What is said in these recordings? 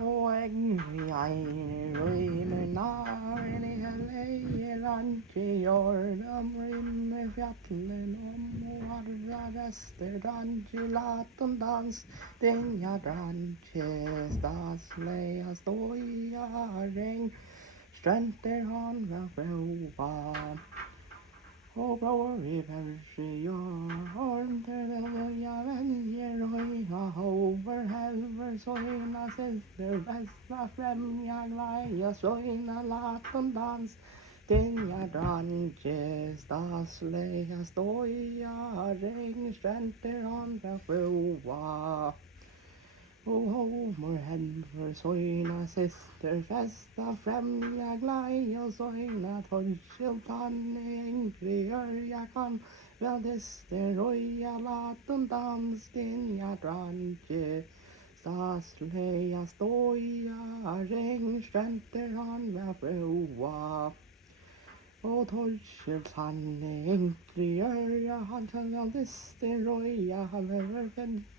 Och änglainer när i landet jorden rymmer fjällen och alla rester danslaten dans den jag danses dansleja stoja regn stränter han väl prova och blå i världsjord jag väljer och jag över sojna syster bästa främja glaja sojna laten dans den jag danses dansleja stoja regn stränter han väl prova Homer Henry sojna syster fästa främja glaj och sojna torrsiltan enkli jag kan väl dester roja laten dans din jag drantje stasleja stoja regn stränter han väl broa och torrsiltan enkli jag han väl dester roja han väl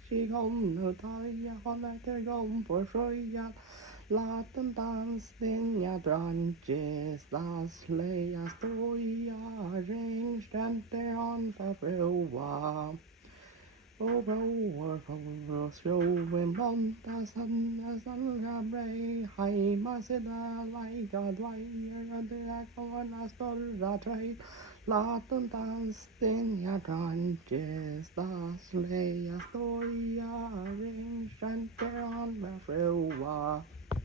She gone no taya holla ter gone for shoya laten dans den jag dranches das leja stoja regn stränter han för broa och broar för sjoven bonta sanna brej heima sida lajga dvajer det kona storra tröj laten dans den jag dranches das leja stoja regn stränter han med froa